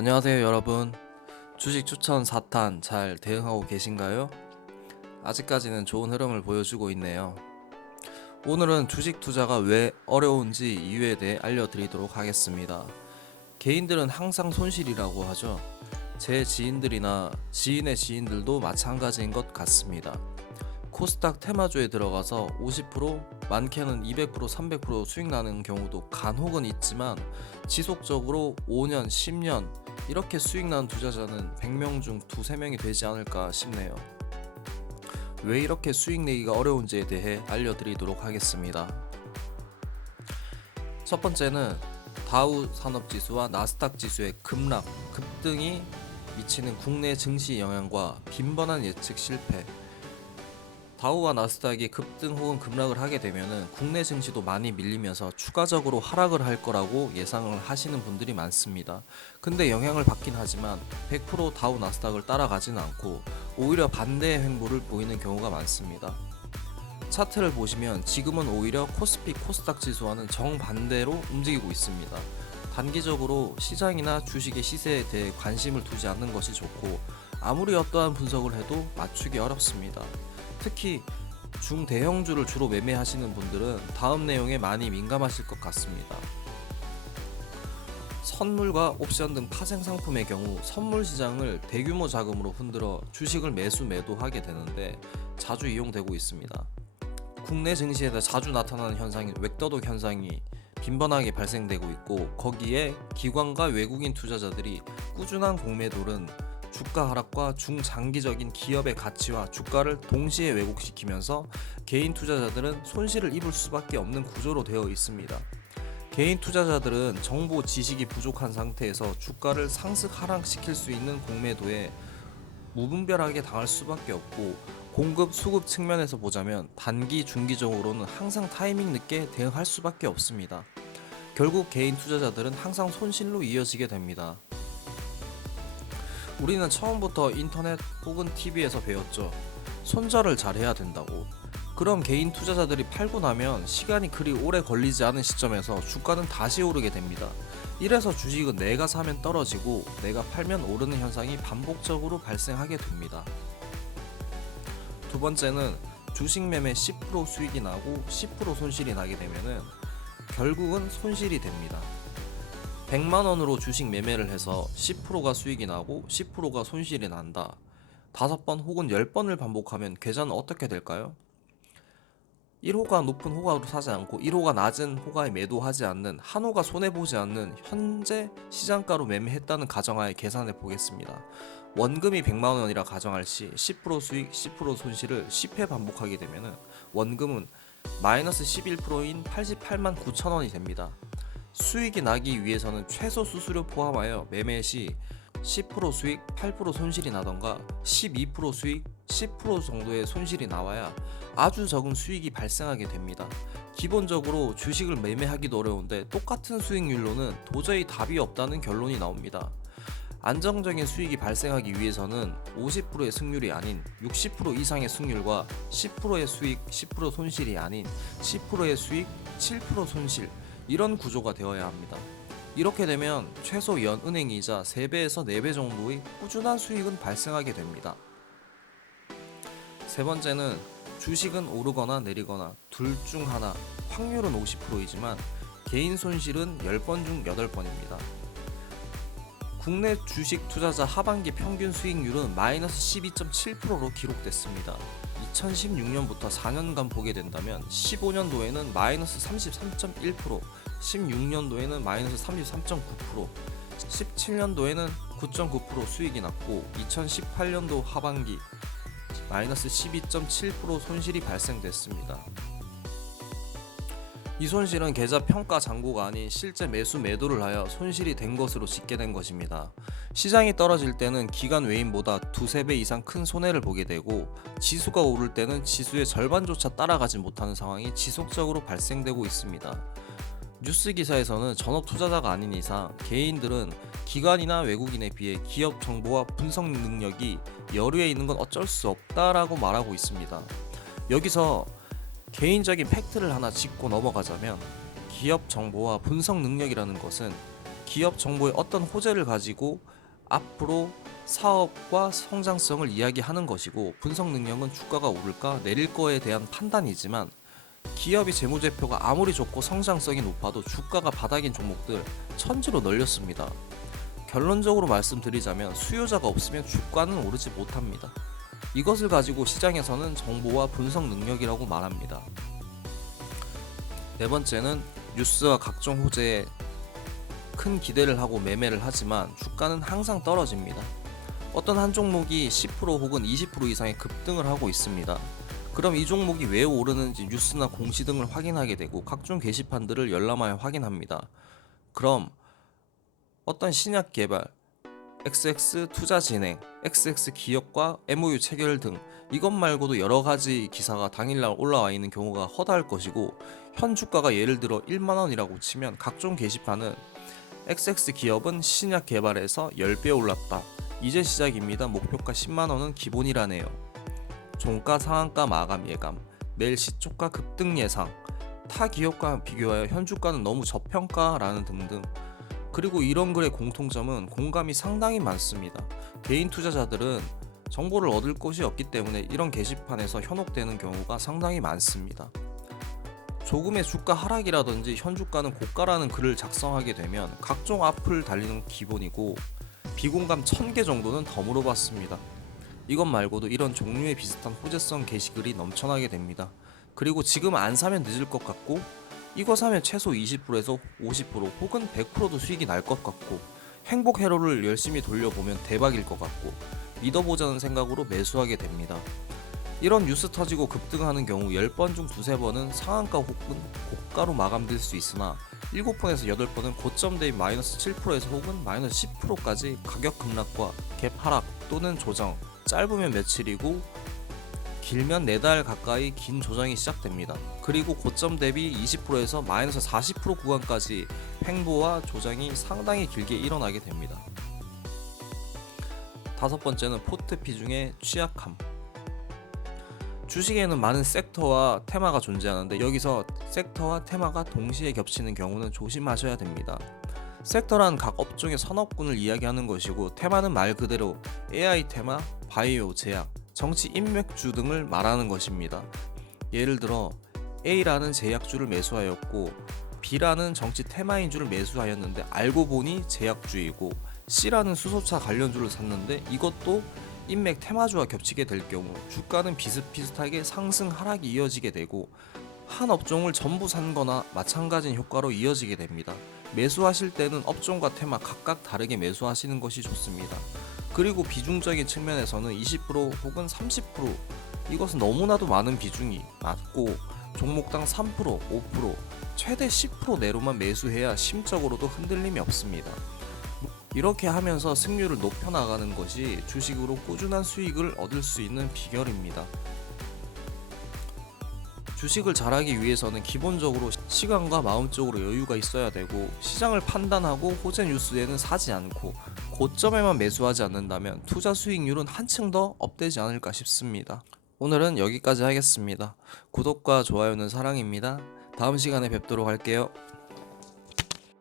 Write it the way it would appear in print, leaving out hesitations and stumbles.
안녕하세요 여러분. 주식 추천 4탄 잘 대응하고 계신가요? 아직까지는 좋은 흐름을 보여주고 있네요. 오늘은 주식 투자가 왜 어려운지 이유에 대해 알려드리도록 하겠습니다. 개인들은 항상 손실이라고 하죠. 제 지인들이나 지인의 지인들도 마찬가지인 것 같습니다. 코스닥 테마주에 들어가서 50%, 많게는 200%, 300% 수익 나는 경우도 간혹은 있지만 지속적으로 5년, 10년 이렇게 수익 나는 투자자는 100명 중 2, 3명이 되지 않을까 싶네요. 왜 이렇게 수익 내기가 어려운지에 대해 알려드리도록 하겠습니다. 첫 번째는 다우 산업지수와 나스닥 지수의 급락, 급등이 미치는 국내 증시 영향과 빈번한 예측 실패. 다우와 나스닥이 급등 혹은 급락을 하게 되면 국내 증시도 많이 밀리면서 추가적으로 하락을 할 거라고 예상을 하시는 분들이 많습니다. 근데 영향을 받긴 하지만 100% 다우 나스닥을 따라가지는 않고 오히려 반대의 횡보를 보이는 경우가 많습니다. 차트를 보시면 지금은 오히려 코스피 코스닥 지수와는 정반대로 움직이고 있습니다. 단기적으로 시장이나 주식의 시세에 대해 관심을 두지 않는 것이 좋고 아무리 어떠한 분석을 해도 맞추기 어렵습니다. 특히 중대형주를 주로 매매하시는 분들은 다음 내용에 많이 민감하실 것 같습니다. 선물과 옵션 등 파생 상품의 경우 선물 시장을 대규모 자금으로 흔들어 주식을 매도하게 되는데 자주 이용되고 있습니다. 국내 증시에서 자주 나타나는 현상인 웹더독 현상이 빈번하게 발생되고 있고 거기에 기관과 외국인 투자자들이 꾸준한 공매도는 주가 하락과 중장기적인 기업의 가치와 주가를 동시에 왜곡시키면서 개인 투자자들은 손실을 입을 수밖에 없는 구조로 되어 있습니다. 개인 투자자들은 정보 지식이 부족한 상태에서 주가를 상승 하락시킬 수 있는 공매도에 무분별하게 당할 수밖에 없고 공급 수급 측면에서 보자면 단기 중기적으로는 항상 타이밍 늦게 대응할 수밖에 없습니다. 결국 개인 투자자들은 항상 손실로 이어지게 됩니다. 우리는 처음부터 인터넷 혹은 TV에서 배웠죠. 손절을 잘해야 된다고. 그럼 개인 투자자들이 팔고 나면 시간이 그리 오래 걸리지 않은 시점에서 주가는 다시 오르게 됩니다. 이래서 주식은 내가 사면 떨어지고 내가 팔면 오르는 현상이 반복적으로 발생하게 됩니다. 두 번째는 주식 매매 10% 수익이 나고 10% 손실이 나게 되면은 결국은 손실이 됩니다. 100만원으로 주식 매매를 해서 10%가 수익이 나고 10%가 손실이 난다. 5번 혹은 10번을 반복하면 계좌는 어떻게 될까요? 1호가 높은 호가로 사지 않고 1호가 낮은 호가에 매도하지 않는 한호가 손해보지 않는 현재 시장가로 매매했다는 가정하에 계산해 보겠습니다. 원금이 100만원이라 가정할 시 10% 수익 10% 손실을 10회 반복하게 되면 원금은 마이너스 11%인 88만 9천원이 됩니다. 수익이 나기 위해서는 최소 수수료 포함하여 매매 시 10% 수익 8% 손실이 나던가 12% 수익 10% 정도의 손실이 나와야 아주 적은 수익이 발생하게 됩니다. 기본적으로 주식을 매매하기도 어려운데 똑같은 수익률로는 도저히 답이 없다는 결론이 나옵니다. 안정적인 수익이 발생하기 위해서는 50%의 승률이 아닌 60% 이상의 승률과 10%의 수익 10% 손실이 아닌 10%의 수익 7% 손실 이런 구조가 되어야 합니다. 이렇게 되면 최소 연은행이자 3배에서 4배 정도의 꾸준한 수익은 발생하게 됩니다. 세 번째는 주식은 오르거나 내리거나 둘 중 하나, 확률은 50%이지만 개인 손실은 10번 중 8번입니다. 국내 주식 투자자 하반기 평균 수익률은 마이너스 12.7%로 기록됐습니다. 2016년부터 4년간 보게 된다면 15년도에는 마이너스 33.1%, 16년도에는 마이너스 33.9%, 17년도에는 9.9% 수익이 났고 2018년도 하반기 마이너스 12.7% 손실이 발생됐습니다. 이 손실은 계좌 평가 잔고가 아닌 실제 매도를 하여 손실이 된 것으로 집계된 것입니다. 시장이 떨어질 때는 기관 외인보다 2~3배 이상 큰 손해를 보게 되고 지수가 오를 때는 지수의 절반조차 따라가지 못하는 상황이 지속적으로 발생되고 있습니다. 뉴스 기사에서는 전업 투자자가 아닌 이상 개인들은 기관이나 외국인에 비해 기업 정보와 분석 능력이 여류에 있는 건 어쩔 수 없다라고 말하고 있습니다. 여기서 개인적인 팩트를 하나 짚고 넘어가자면 기업 정보와 분석 능력이라는 것은 기업 정보의 어떤 호재를 가지고 앞으로 사업과 성장성을 이야기하는 것이고, 분석 능력은 주가가 오를까 내릴 거에 대한 판단이지만, 기업이 재무제표가 아무리 좋고 성장성이 높아도 주가가 바닥인 종목들 천지로 널렸습니다. 결론적으로 말씀드리자면 수요자가 없으면 주가는 오르지 못합니다. 이것을 가지고 시장에서는 정보와 분석 능력이라고 말합니다. 네 번째는 뉴스와 각종 호재에 큰 기대를 하고 매매를 하지만 주가는 항상 떨어집니다. 어떤 한 종목이 10% 혹은 20% 이상의 급등을 하고 있습니다. 그럼 이 종목이 왜 오르는지 뉴스나 공시 등을 확인하게 되고 각종 게시판들을 열람하여 확인합니다. 그럼 어떤 신약 개발, XX 투자 진행, XX 기업과 MOU 체결 등 이것 말고도 여러 가지 기사가 당일날 올라와 있는 경우가 허다할 것이고, 현 주가가 예를 들어 1만원이라고 치면 각종 게시판은 XX 기업은 신약 개발에서 10배 올랐다. 이제 시작입니다. 목표가 10만원은 기본이라네요. 종가 상한가 마감 예감, 내일 시초가 급등 예상, 타 기업과 비교하여 현 주가는 너무 저평가라는 등등. 그리고 이런 글의 공통점은 공감이 상당히 많습니다. 개인 투자자들은 정보를 얻을 곳이 없기 때문에 이런 게시판에서 현혹되는 경우가 상당히 많습니다. 조금의 주가 하락이라든지 현 주가는 고가라는 글을 작성하게 되면 각종 악플 달리는 기본이고, 비공감 1000개 정도는 더 물어봤습니다. 이것 말고도 이런 종류의 비슷한 호재성 게시글이 넘쳐나게 됩니다. 그리고 지금 안 사면 늦을 것 같고, 이거 사면 최소 20%에서 50% 혹은 100%도 수익이 날 것 같고, 행복 회로를 열심히 돌려보면 대박일 것 같고, 믿어보자는 생각으로 매수하게 됩니다. 이런 뉴스 터지고 급등하는 경우 10번 중 2~3번은 상한가 혹은 고가로 마감될 수 있으나 7번에서 8번은 고점 대비 마이너스 7%에서 혹은 마이너스 10%까지 가격 급락과 갭 하락 또는 조정, 짧으면 며칠이고 길면 4달 가까이 긴 조정이 시작됩니다. 그리고 고점 대비 20%에서 마이너스 40% 구간까지 횡보와 조정이 상당히 길게 일어나게 됩니다. 다섯 번째는 포트 비중의 취약함. 주식에는 많은 섹터와 테마가 존재하는데 여기서 섹터와 테마가 동시에 겹치는 경우는 조심하셔야 됩니다. 섹터란 각 업종의 산업군을 이야기하는 것이고, 테마는 말 그대로 AI 테마, 바이오, 제약, 정치 인맥주 등을 말하는 것입니다. 예를 들어 A라는 제약주를 매수하였고 B라는 정치 테마인 주를 매수하였는데 알고 보니 제약주이고, C라는 수소차 관련주를 샀는데 이것도 인맥 테마주와 겹치게 될 경우 주가는 비슷비슷하게 상승 하락이 이어지게 되고, 한 업종을 전부 산 거나 마찬가지인 효과로 이어지게 됩니다. 매수하실 때는 업종과 테마 각각 다르게 매수하시는 것이 좋습니다. 그리고 비중적인 측면에서는 20% 혹은 30%, 이것은 너무나도 많은 비중이 맞고, 종목당 3%, 5%, 최대 10% 내로만 매수해야 심적으로도 흔들림이 없습니다. 이렇게 하면서 승률을 높여나가는 것이 주식으로 꾸준한 수익을 얻을 수 있는 비결입니다. 주식을 잘하기 위해서는 기본적으로 시간과 마음적으로 여유가 있어야 되고, 시장을 판단하고 호재 뉴스에는 사지 않고 고점에만 매수하지 않는다면 투자 수익률은 한층 더 업되지 않을까 싶습니다. 오늘은 여기까지 하겠습니다. 구독과 좋아요는 사랑입니다. 다음 시간에 뵙도록 할게요.